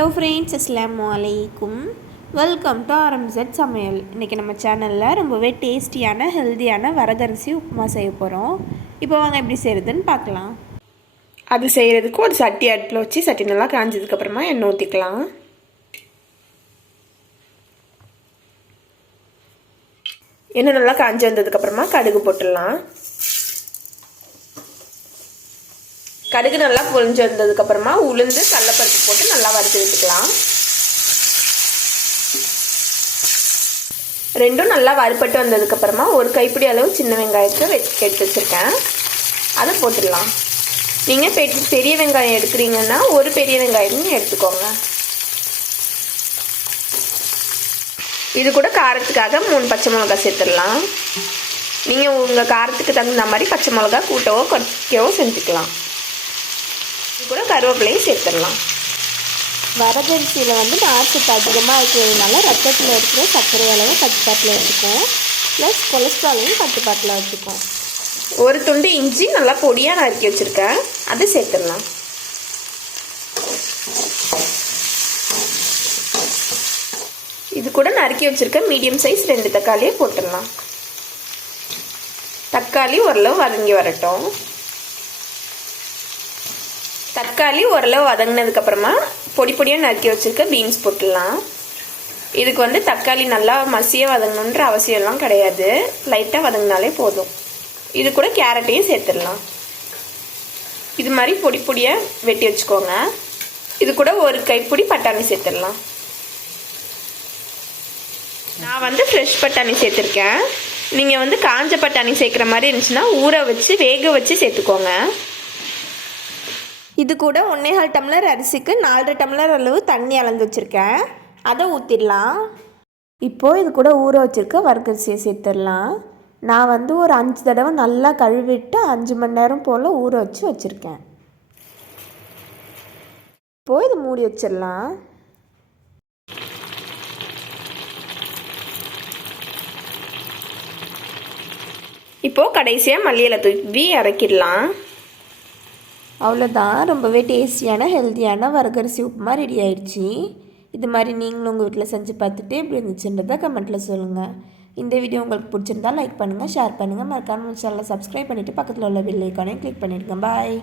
Hello friends, அஸ்ஸலாமு அலைக்கும். Welcome to RMZ சமையல். இன்றைக்கி நம்ம சேனலில் ரொம்பவே டேஸ்டியான ஹெல்த்தியான வரகரிசி உப்புமா செய்ய போகிறோம். இப்போ வாங்க எப்படி செய்கிறதுன்னு பார்க்கலாம். அது செய்கிறதுக்கு ஒரு சட்டி அடுப்பில் வச்சு சட்டி நல்லா காஞ்சதுக்கப்புறமா எண்ணெய் ஊற்றிக்கலாம். எண்ணெய் நல்லா காஞ்சி வந்ததுக்கப்புறமா கடுகு போட்டுடலாம். கடுகு நல்லா பொரிஞ்சு வந்ததுக்கப்புறமா உளுந்து கடலைப்பருப்பு போட்டு நல்லா வறுத்து எடுத்துக்கலாம். ரெண்டும் நல்லா வறுப்பட்டு வந்ததுக்கப்புறமா ஒரு கைப்பிடி அளவு சின்ன வெங்காயத்தை எடுத்து வச்சுருக்கேன், அதை போட்டுடலாம். நீங்கள் பெரிய வெங்காயம் எடுக்கிறீங்கன்னா ஒரு பெரிய வெங்காயம் எடுத்துக்கோங்க. இது கூட காரத்துக்காக 3 பச்சை மிளகா சேர்த்துடலாம். நீங்கள் உங்கள் காரத்துக்கு தகுந்த மாதிரி பச்சை மிளகா கூட்டவோ குறைக்கவோ செஞ்சுக்கலாம். இது கூட கருவேப்பிலையும் சேர்த்துடலாம். வரகரிசியில் நார்ச்சத்து அதிகமாக இருக்கிறதுனால ரத்தத்தில் இருக்கிற சர்க்கரை அளவு கட்டுப்பாட்டில் வச்சுக்கும், ப்ளஸ் கொலஸ்ட்ராலையும் கட்டுப்பாட்டில் வச்சுக்கும். ஒரு துண்டு இஞ்சி நல்லா பொடியாக நறுக்கி வச்சுருக்கேன், அதை சேர்த்துடலாம். இது கூட நறுக்கி வச்சுருக்க மீடியம் சைஸ் 2 தக்காளியை போட்டுடலாம். தக்காளி ஓரளவு வதங்கி வரட்டும். தக்காளி ஓரளவு வதங்கினதுக்கப்புறமா பொடி பொடியாக நறுக்கி வச்சுருக்க பீன்ஸ் போட்டுடலாம். இதுக்கு தக்காளி நல்லா மசியாக வதங்கணுன்ற அவசியம்லாம் கிடையாது, லைட்டாக வதங்கினாலே போதும். இது கூட கேரட்டையும் சேர்த்துடலாம். இது மாதிரி பொடி பொடியாக வெட்டி வச்சுக்கோங்க. இது கூட ஒரு கைப்பிடி பட்டாணி சேர்த்துடலாம். நான் ஃப்ரெஷ் பட்டாணி சேர்த்துருக்கேன். நீங்கள் காஞ்ச பட்டாணி சேர்க்குற மாதிரி இருந்துச்சுன்னா ஊற வச்சு வேக வச்சு சேர்த்துக்கோங்க. இது கூட 1.25 டம்ளர் அரிசிக்கு 4.5 டம்ளர் அளவு தண்ணி அளந்து வச்சுருக்கேன், அதை ஊற்றிடலாம். இப்போது இது கூட ஊற வச்சுருக்க வரகரிசியை சேர்த்துடலாம். நான் ஒரு 5 தடவை நல்லா கழுவிட்டு 5 மணி நேரம் போல் ஊற வச்சு வச்சுருக்கேன். இப்போது இது மூடி வச்சிடலாம். இப்போது கடைசியாக மல்லியில தூவி இறக்கிடலாம். அவ்வளோதான், ரொம்பவே டேஸ்டியான ஹெல்த்தியான வரகரிசி உப்புமா ரெடி ஆயிடுச்சு. இது மாதிரி நீங்களும் உங்கள் வீட்டில் செஞ்சு பார்த்துட்டு எப்படி இருந்துச்சுன்றதை கமெண்ட்டில் சொல்லுங்கள். இந்த வீடியோ உங்களுக்கு பிடிச்சிருந்தா லைக் பண்ணுங்கள், ஷேர் பண்ணுங்கள், மறக்காம சேனலை சப்ஸ்கிரைப் பண்ணிவிட்டு பக்கத்தில் உள்ள பெல் ஐக்கானையும் கிளிக் பண்ணிவிடுங்க. பாய்.